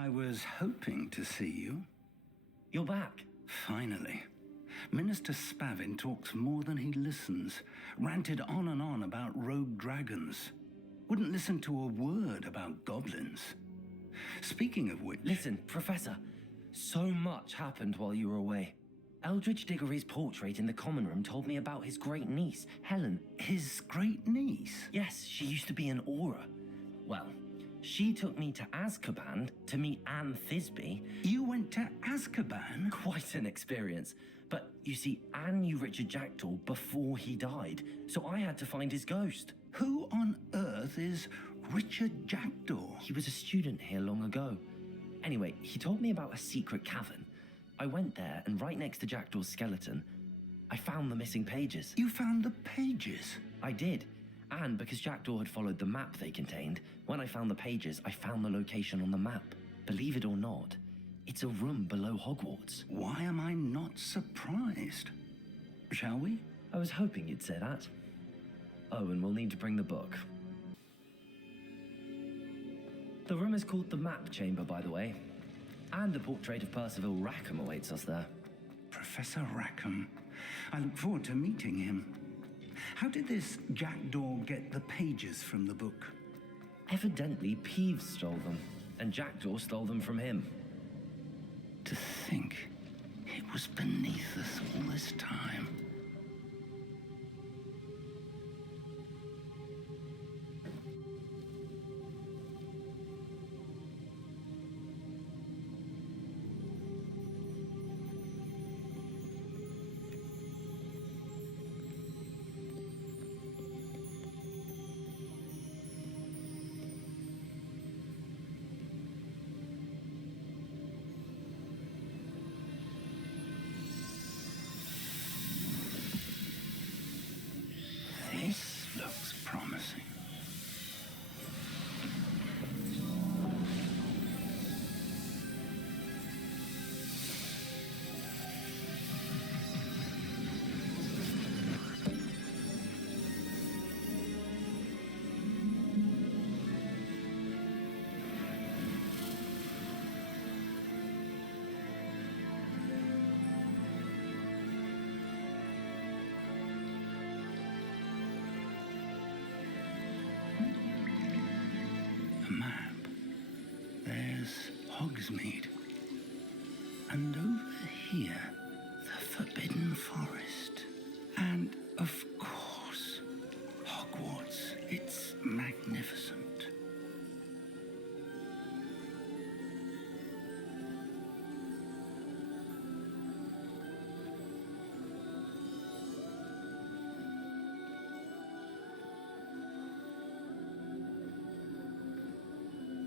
I was hoping to see you. You're back. Finally. Minister Spavin talks more than he listens. Ranted on and on about rogue dragons. Wouldn't listen to a word about goblins. Speaking of which... Listen, Professor. So much happened while you were away. Eldridge Diggory's portrait in the common room told me about his great niece, Helen. His great niece? Yes, she used to be an Auror. Well, she took me to Azkaban to meet Anne Thisbe. You went to Azkaban? Quite an experience. But you see, Anne knew Richard Jackdaw before he died, so I had to find his ghost. Who on earth is Richard Jackdaw? He was a student here long ago. Anyway, he told me about a secret cavern. I went there, and right next to Jackdaw's skeleton, I found the missing pages. You found the pages? I did. And because Jackdaw had followed the map they contained, when I found the pages, I found the location on the map. Believe it or not, it's a room below Hogwarts. Why am I not surprised? Shall we? I was hoping you'd say that. Oh, and we'll need to bring the book. The room is called the Map Chamber, by the way. And the portrait of Percival Rackham awaits us there. Professor Rackham. I look forward to meeting him. How did this Jackdaw get the pages from the book? Evidently, Peeves stole them, and Jackdaw stole them from him. To think it was beneath us all this time. This looks promising. Map. There's Hogsmeade. And over here, the Forbidden Forest. And, of course, Hogwarts. It's magnificent.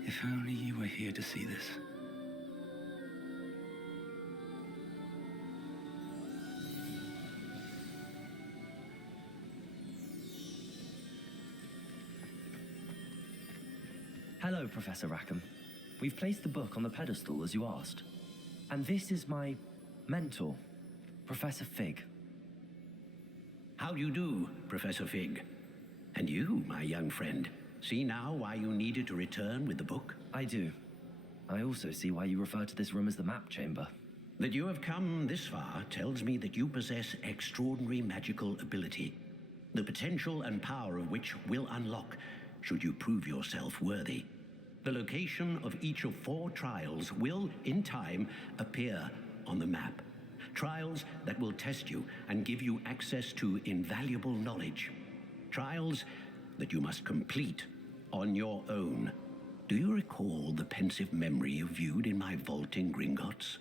If only you were here to see this. Hello, Professor Rackham. We've placed the book on the pedestal as you asked. And this is my mentor, Professor Fig. How do you do, Professor Fig? And you, my young friend, see now why you needed to return with the book? I do. I also see why you refer to this room as the Map Chamber. That you have come this far tells me that you possess extraordinary magical ability, the potential and power of which will unlock should you prove yourself worthy. The location of each of 4 trials will, in time, appear on the map. Trials that will test you and give you access to invaluable knowledge. Trials that you must complete on your own. Do you recall the pensive memory you viewed in my vault in Gringotts?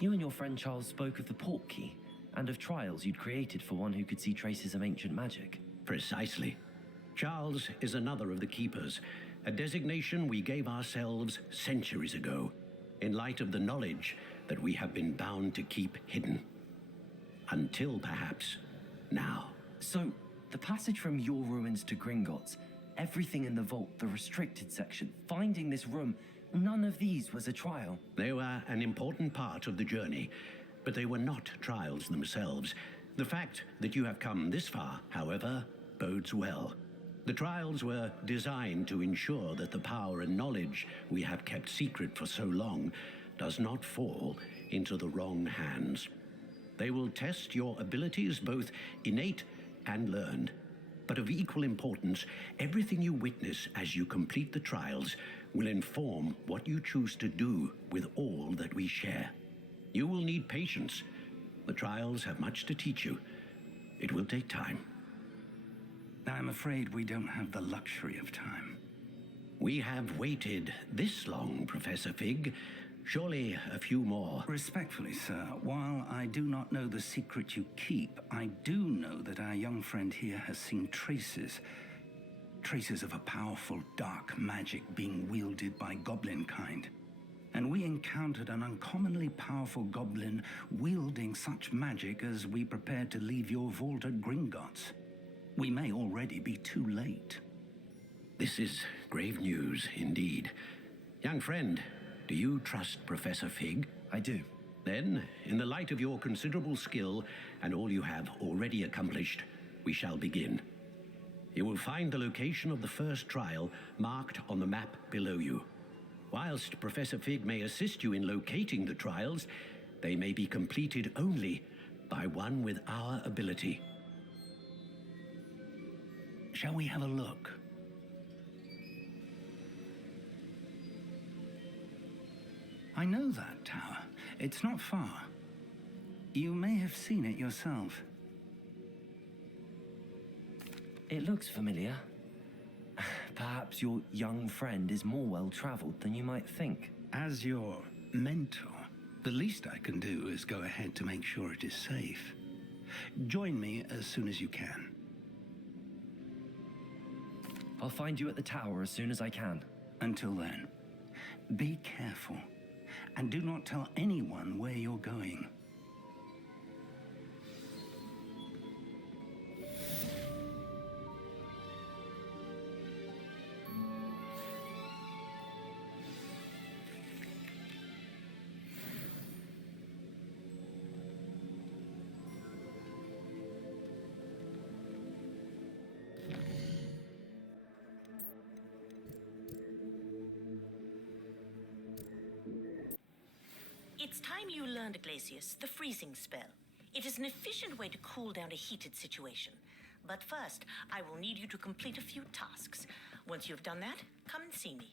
You and your friend Charles spoke of the Portkey, and of trials you'd created for one who could see traces of ancient magic. Precisely. Charles is another of the Keepers, a designation we gave ourselves centuries ago, in light of the knowledge that we have been bound to keep hidden. Until perhaps now. So, the passage from your ruins to Gringotts, everything in the vault, the restricted section, finding this room, none of these was a trial. They were an important part of the journey, but they were not trials themselves. The fact that you have come this far, however, bodes well. The trials were designed to ensure that the power and knowledge we have kept secret for so long does not fall into the wrong hands. They will test your abilities, both innate and learned. But of equal importance, everything you witness as you complete the trials will inform what you choose to do with all that we share. You will need patience. The trials have much to teach you. It will take time. I'm afraid we don't have the luxury of time. We have waited this long, Professor Fig. Surely a few more. Respectfully, sir, while I do not know the secret you keep, I do know that our young friend here has seen traces of a powerful dark magic being wielded by goblin kind. And we encountered an uncommonly powerful goblin wielding such magic as we prepared to leave your vault at Gringotts. We may already be too late. This is grave news indeed. Young friend, do you trust Professor Fig? I do. Then, in the light of your considerable skill and all you have already accomplished, we shall begin. You will find the location of the first trial marked on the map below you. Whilst Professor Fig may assist you in locating the trials, they may be completed only by one with our ability. Shall we have a look? I know that tower. It's not far. You may have seen it yourself. It looks familiar. Perhaps your young friend is more well-traveled than you might think. As your mentor, the least I can do is go ahead to make sure it is safe. Join me as soon as you can. I'll find you at the tower as soon as I can. Until then, be careful. And do not tell anyone where you're going. It's time you learned, Glacius, the freezing spell. It is an efficient way to cool down a heated situation. But first, I will need you to complete a few tasks. Once you've done that, come and see me.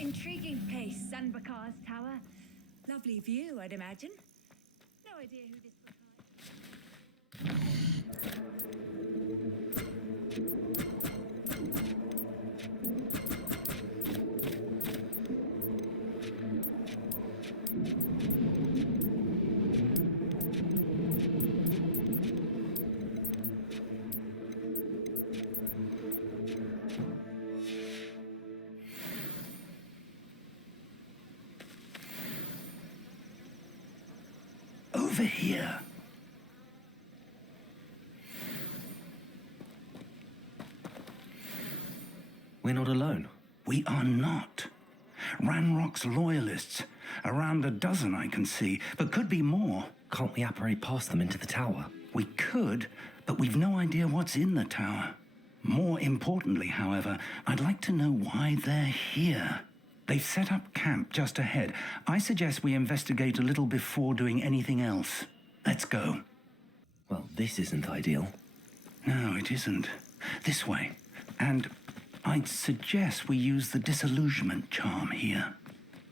Intriguing place, Sanbakar's tower. Lovely view, I'd imagine. No idea who this Bakar here. We're not alone. We are not. Ranrock's loyalists. Around a dozen I can see, but could be more. Can't we apparate past them into the tower? We could, but we've no idea what's in the tower. More importantly, however, I'd like to know why they're here. They've set up camp just ahead. I suggest we investigate a little before doing anything else. Let's go. Well, this isn't ideal. No, it isn't. This way. And I'd suggest we use the disillusionment charm here.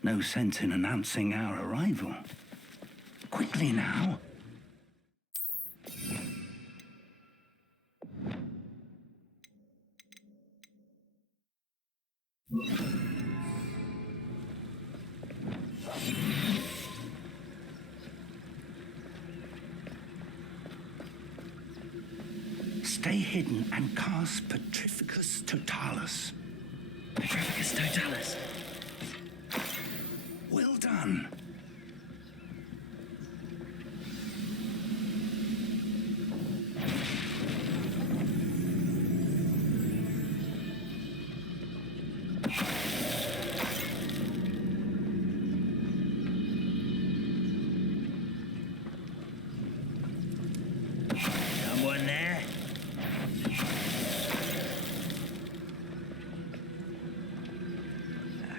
No sense in announcing our arrival. Quickly now. Stay hidden and cast Petrificus Totalis. Petrificus Totalis. Well done. Someone there?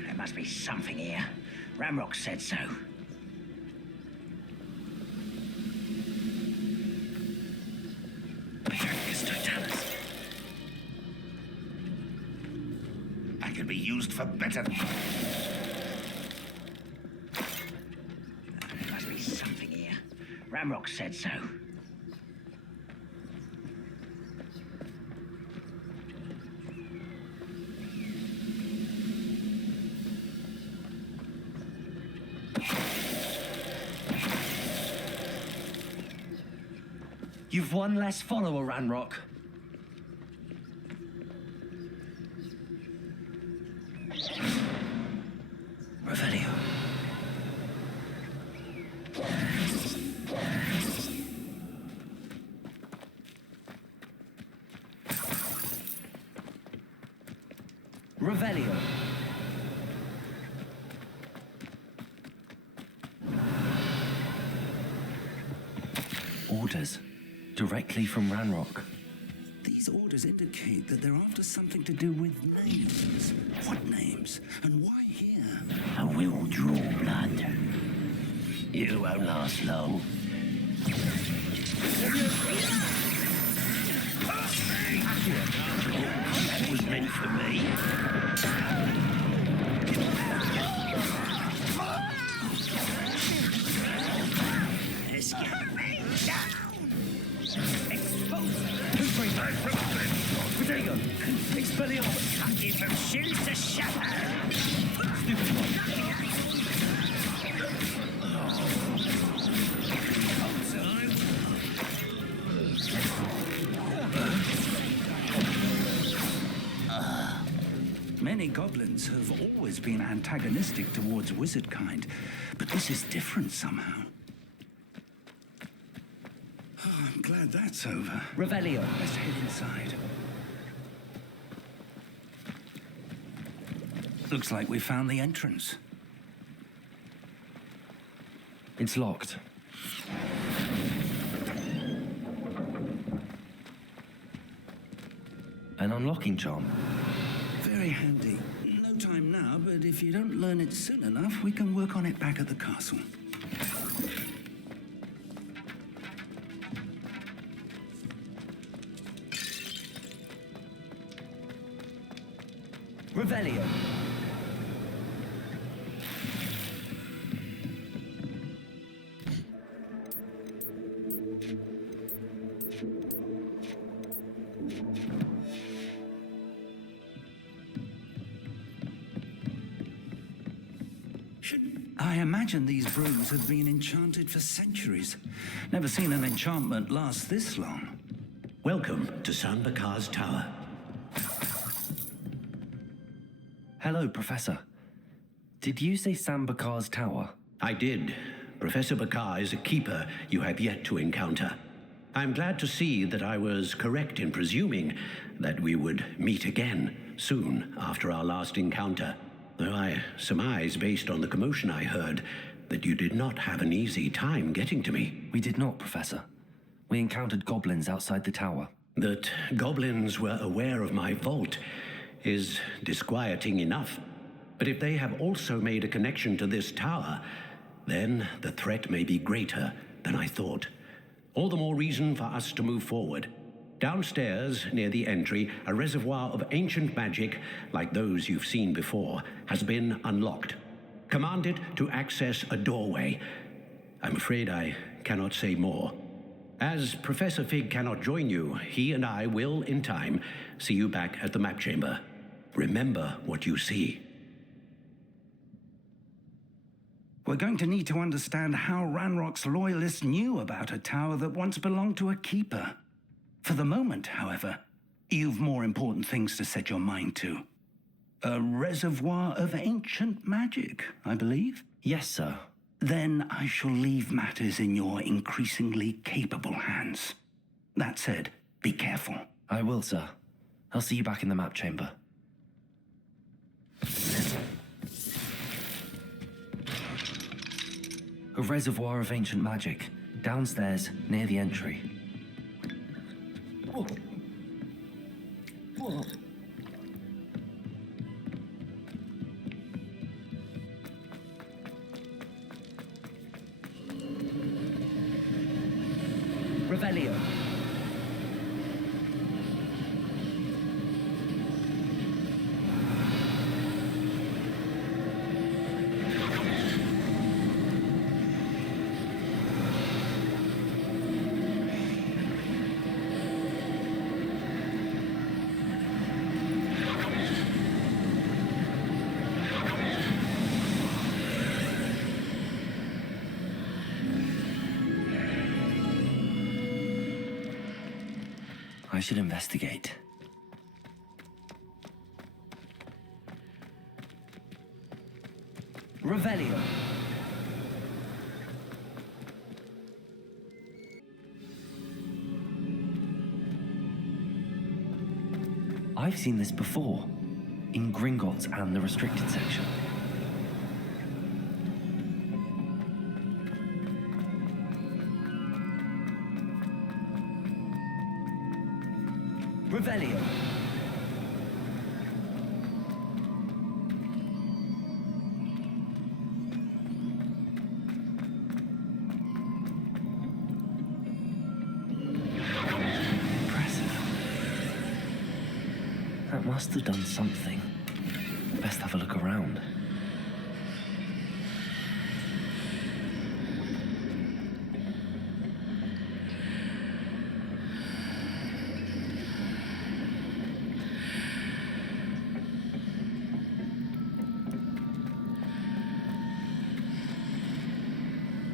There must be something here. Ramrock said so. Petrificus Totalis. I can be used for better. There must be something here. Ramrock said so. You've one less follower, Ranrock. Revelio. Revelio. Orders. Directly from Ranrock. These orders indicate that they're after something to do with names. What names? And why here? I will draw blood. You won't last long. That was meant for me. Escape me down! Potato! Expelliarmus! Cut you from shoes to shatter! Stupid one! Many goblins have always been antagonistic towards wizard kind, but this is different somehow. Oh, I'm glad that's over. Revelio. Let's head inside. Looks like we found the entrance. It's locked. An unlocking charm. Very handy. No time now, but if you don't learn it soon enough, we can work on it back at the castle. Revelio. I imagine these brooms have been enchanted for centuries. Never seen an enchantment last this long. Welcome to San Bakar's Tower. Hello, Professor. Did you say Sambakar's tower? I did, Professor Bakar is a keeper you have yet to encounter. I'm glad to see that I was correct in presuming that we would meet again soon after our last encounter. Though I surmise, based on the commotion I heard, that you did not have an easy time getting to me. We did not, Professor. We encountered goblins outside the tower. That goblins were aware of my vault is disquieting enough. But if they have also made a connection to this tower, then the threat may be greater than I thought. All the more reason for us to move forward. Downstairs, near the entry, a reservoir of ancient magic, like those you've seen before, has been unlocked. Command it to access a doorway. I'm afraid I cannot say more. As Professor Fig cannot join you, he and I will, in time, see you back at the map chamber. Remember what you see. We're going to need to understand how Ranrock's loyalists knew about a tower that once belonged to a keeper. For the moment, however, you've more important things to set your mind to. A reservoir of ancient magic, I believe? Yes, sir. Then I shall leave matters in your increasingly capable hands. That said, be careful. I will, sir. I'll see you back in the map chamber. A reservoir of ancient magic, downstairs near the entry. Whoa. Whoa. Revelio. I should investigate. Revelio. I've seen this before, in Gringotts and the restricted section. Revelio. Impressive. That must have done something. Best have a look around.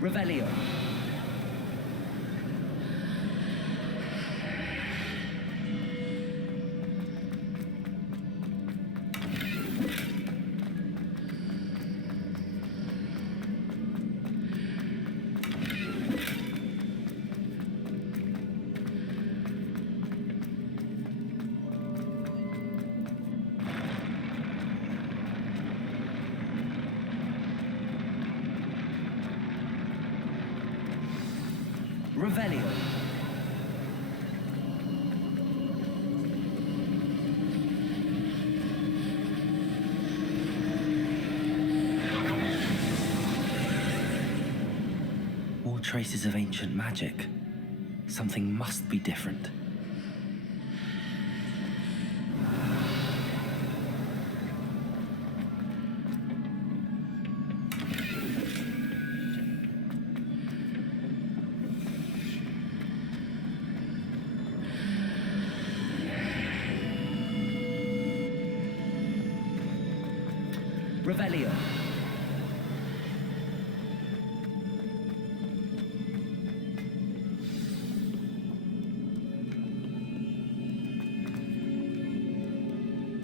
Revelio. Revelio. More traces of ancient magic. Something must be different. Revelio.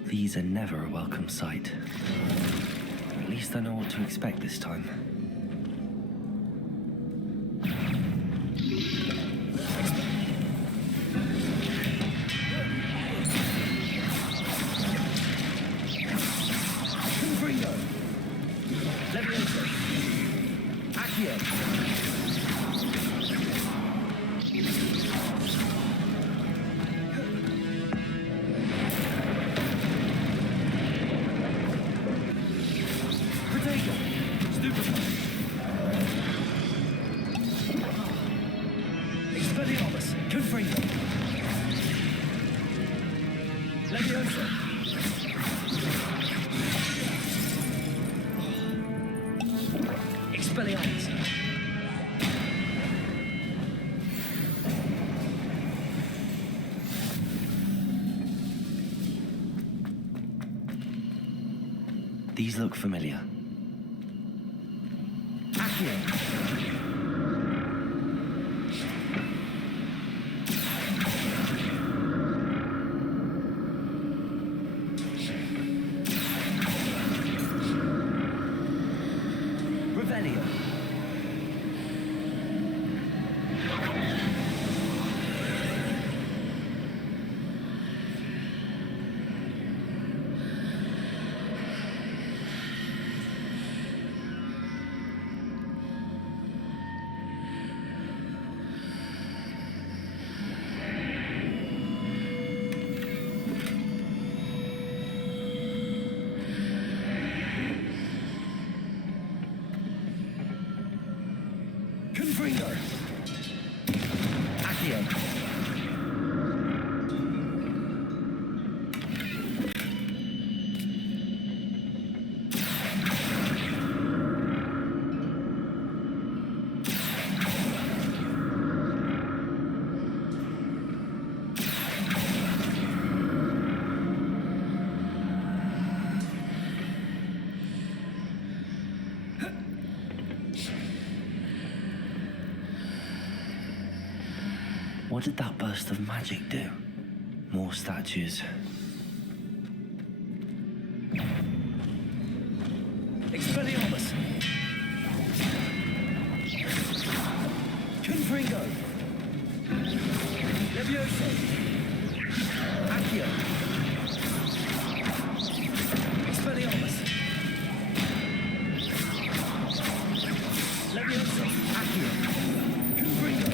These are never a welcome sight. At least I know what to expect this time. Expelliarmus! Confringo! Leviosa! Expelliarmus! These look familiar. Accio! Revelio! Confringo! Accio! What did that burst of magic do? More statues. Expelliarmus! Confringo! Leviosa! Accio! Expelliarmus! Leviosa! Accio! Confringo!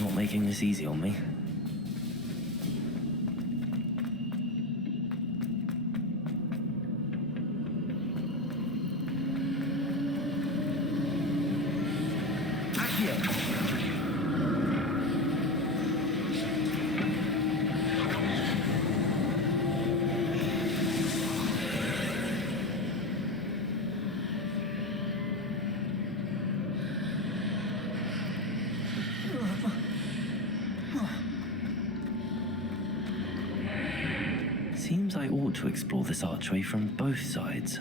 Not making this easy on me. Accio! Seems I ought to explore this archway from both sides.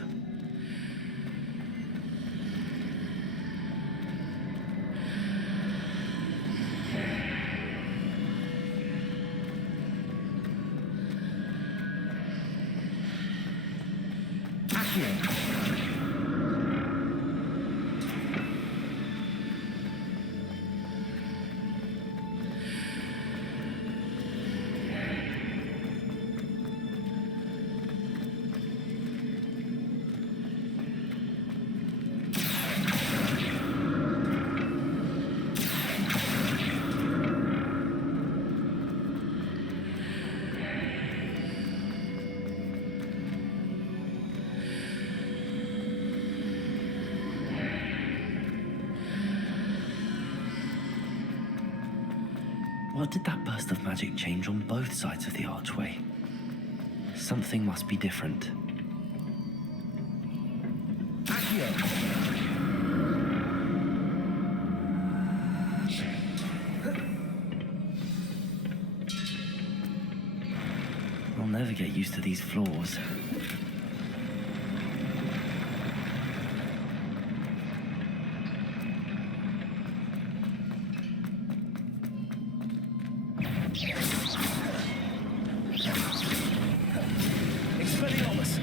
Accio! What did that burst of magic change on both sides of the archway? Something must be different. Accio! I'll never get used to these floors. Expelliarmus!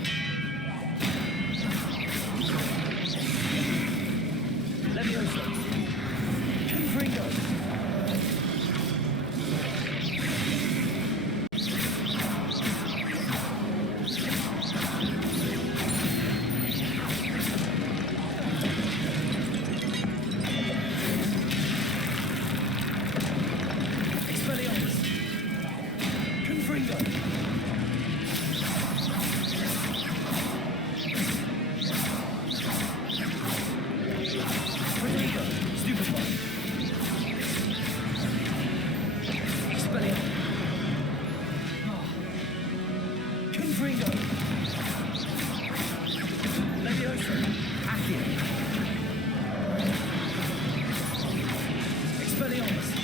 Leviosa! Confringo! Accio. Expelliarmus.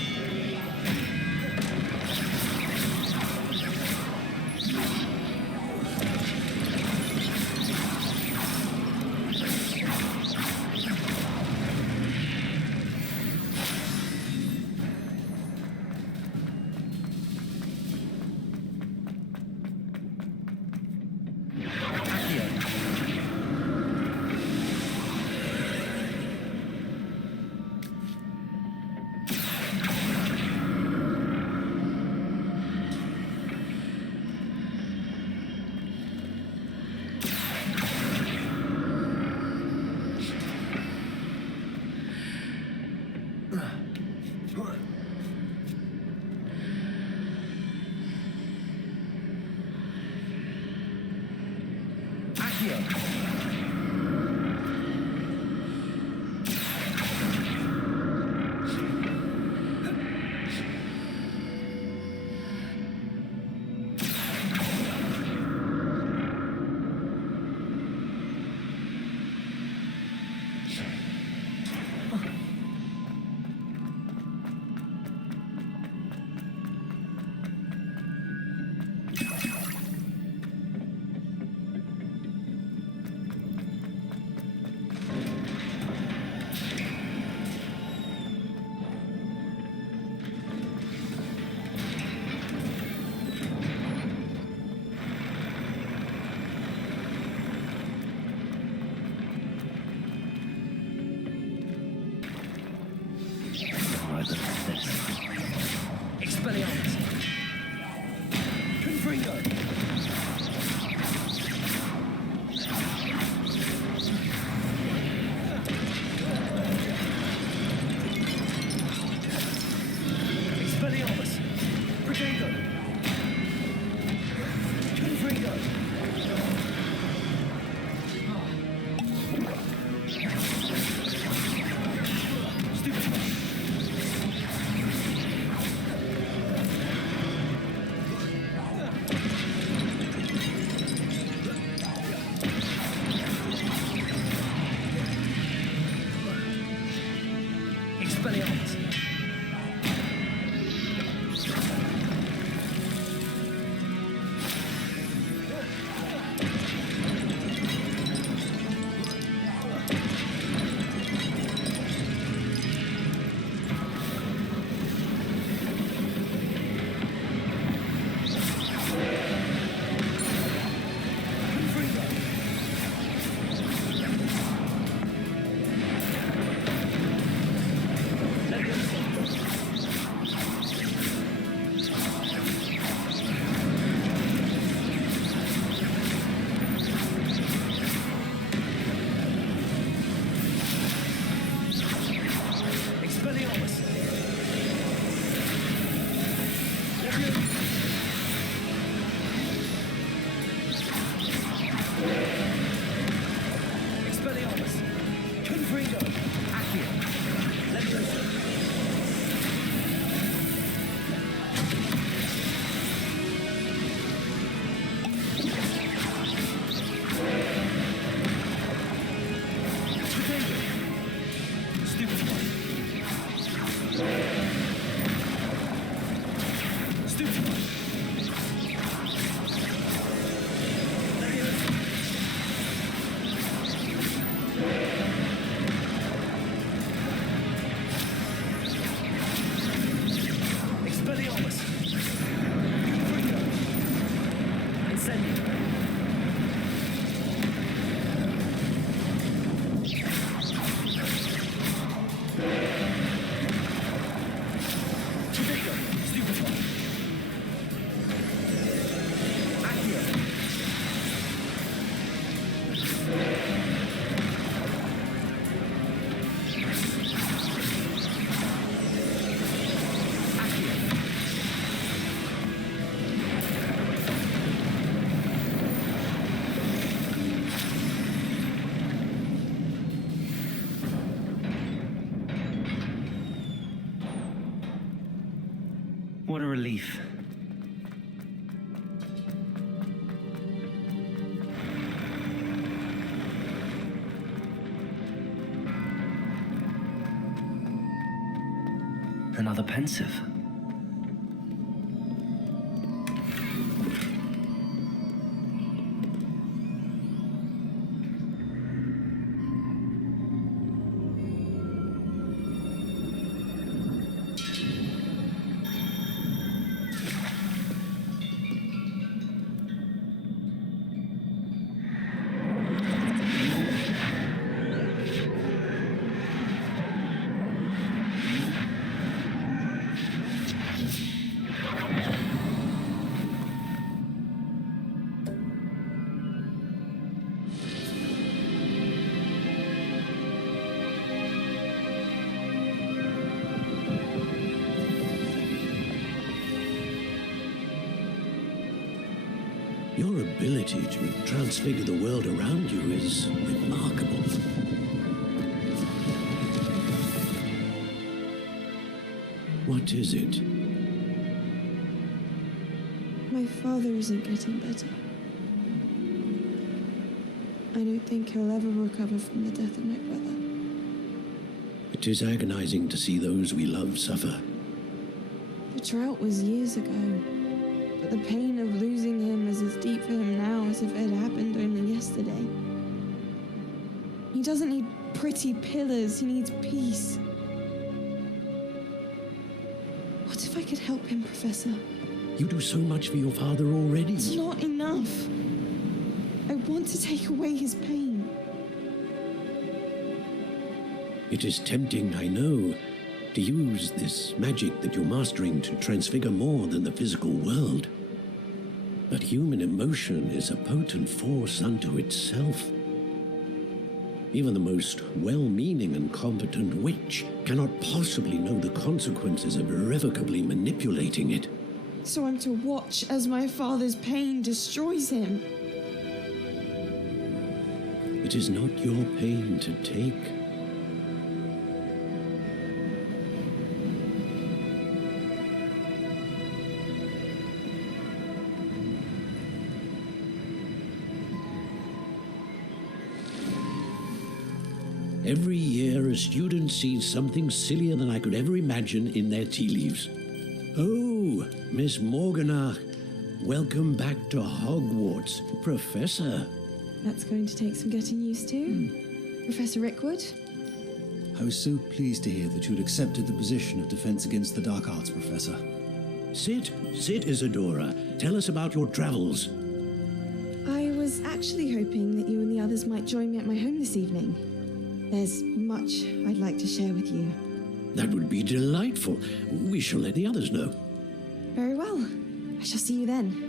Expelliarmus. Confringo. Expelliarmus. Brigango. Confringo. Expelliarmus. What a relief. Another pensive. Your ability to transfigure the world around you is remarkable. What is it? My father isn't getting better. I don't think he'll ever recover from the death of my brother. It is agonizing to see those we love suffer. The drought was years ago, but the pain of losing him is as deep for him now as if it had happened only yesterday. He doesn't need pretty pillars, he needs peace. What if I could help him, Professor? You do so much for your father already. It's not enough. I want to take away his pain. It is tempting, I know, to use this magic that you're mastering to transfigure more than the physical world. But human emotion is a potent force unto itself. Even the most well-meaning and competent witch cannot possibly know the consequences of irrevocably manipulating it. So I'm to watch as my father's pain destroys him. It is not your pain to take. Every year, a student sees something sillier than I could ever imagine in their tea leaves. Oh, Miss Morganach, welcome back to Hogwarts, Professor. That's going to take some getting used to. Professor Rickwood? I was so pleased to hear that you'd accepted the position of Defense Against the Dark Arts, Professor. Sit, Isadora. Tell us about your travels. I was actually hoping that you and the others might join me at my home this evening. There's much I'd like to share with you. That would be delightful. We shall let the others know. Very well. I shall see you then.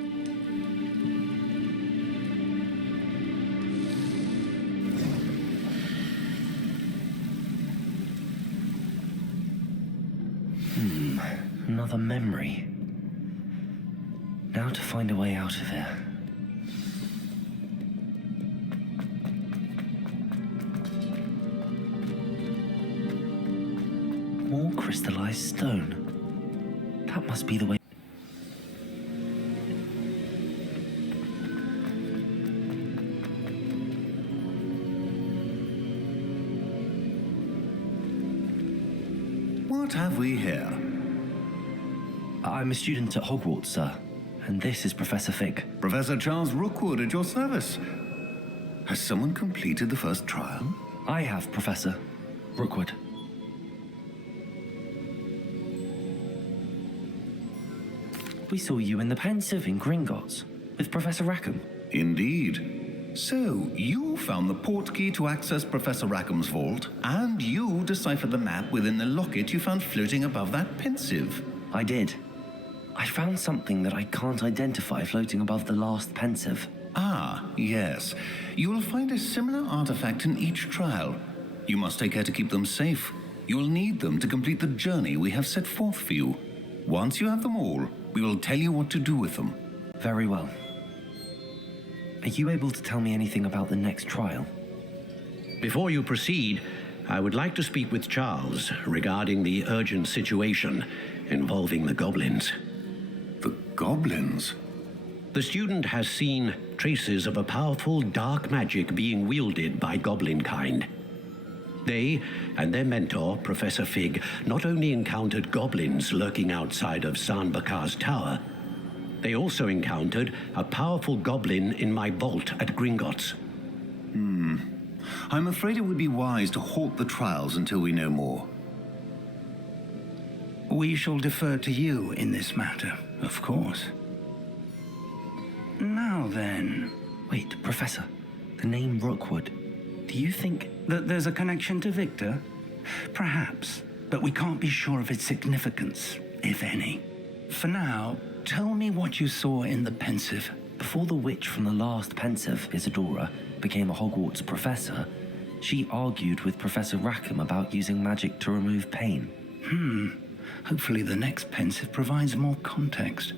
Another memory. Now to find a way out of here. More crystallized stone. That must be the way. What have we here? I'm a student at Hogwarts, sir. And this is Professor Fig. Professor Charles Rookwood at your service. Has someone completed the first trial? I have, Professor Rookwood. We saw you in the Pensive in Gringotts with Professor Rackham. Indeed. So, you found the portkey to access Professor Rackham's vault, and you deciphered the map within the locket you found floating above that Pensive. I did. I found something that I can't identify floating above the last Pensive. Ah, yes. You will find a similar artifact in each trial. You must take care to keep them safe. You will need them to complete the journey we have set forth for you. Once you have them all, we will tell you what to do with them. Very well. Are you able to tell me anything about the next trial? Before you proceed, I would like to speak with Charles regarding the urgent situation involving the goblins. The goblins? The student has seen traces of a powerful dark magic being wielded by goblin kind. They and their mentor, Professor Fig, not only encountered goblins lurking outside of Sanbakar's tower, they also encountered a powerful goblin in my vault at Gringotts. I'm afraid it would be wise to halt the trials until we know more. We shall defer to you in this matter, of course. Now then... Wait, Professor. The name Rookwood. Do you think... that there's a connection to Victor? Perhaps, but we can't be sure of its significance, if any. For now, tell me what you saw in the Pensive. Before the witch from the last Pensive, Isadora, became a Hogwarts professor, she argued with Professor Rackham about using magic to remove pain. Hopefully the next Pensive provides more context.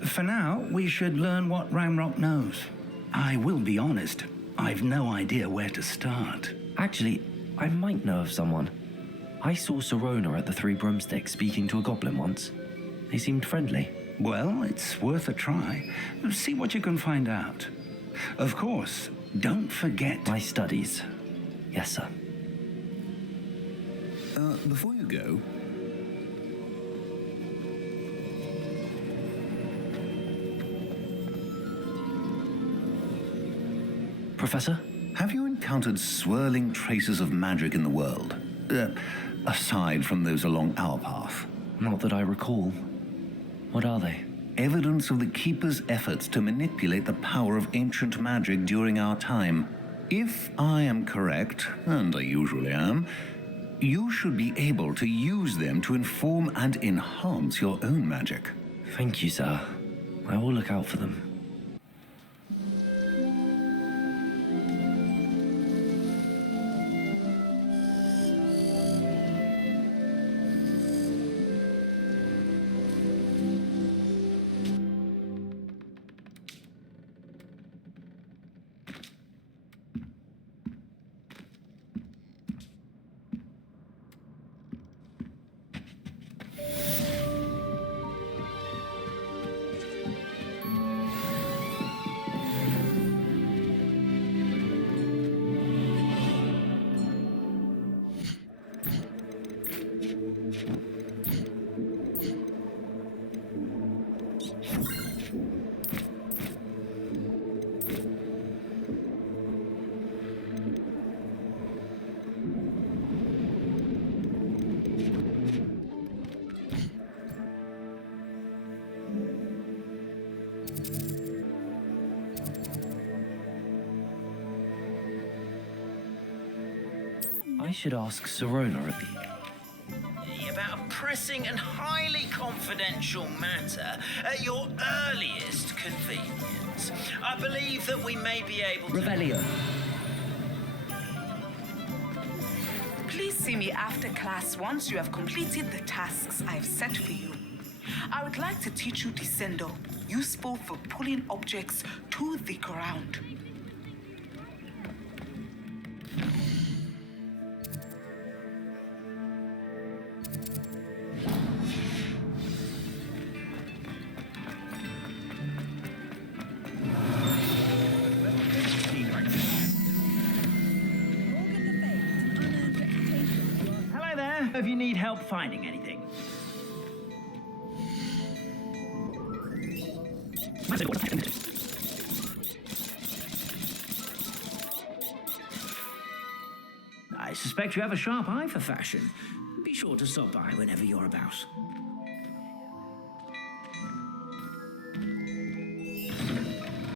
For now, we should learn what Ranrock knows. I will be honest, I've no idea where to start. Actually, I might know of someone. I saw Sirona at the Three Broomsticks speaking to a goblin once. They seemed friendly. Well, it's worth a try. See what you can find out. Of course, don't forget... My studies. Yes, sir. Before you go... Professor? Have you encountered swirling traces of magic in the world? Aside from those along our path? Not that I recall. What are they? Evidence of the Keeper's efforts to manipulate the power of ancient magic during our time. If I am correct, and I usually am, you should be able to use them to inform and enhance your own magic. Thank you, sir. I will look out for them. I should ask Sirona at the... About a pressing and highly confidential matter at your earliest convenience. I believe that we may be able to... Revelio. Please see me after class once you have completed the tasks I've set for you. I would like to teach you Descendo, useful for pulling objects to the ground. If you need help finding anything. I suspect you have a sharp eye for fashion. Be sure to stop by whenever you're about.